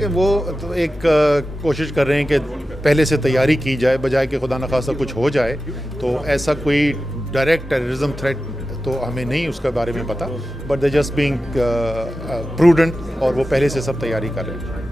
कि वो तो एक कोशिश कर रहे हैं कि पहले से तैयारी की जाए, बजाय कि खुदा न खास्ता कुछ हो जाए। तो ऐसा कोई डायरेक्ट टेररिज्म थ्रेट तो हमें नहीं उसके बारे में पता, but they just being prudent, और वो पहले से सब तैयारी कर रहे हैं।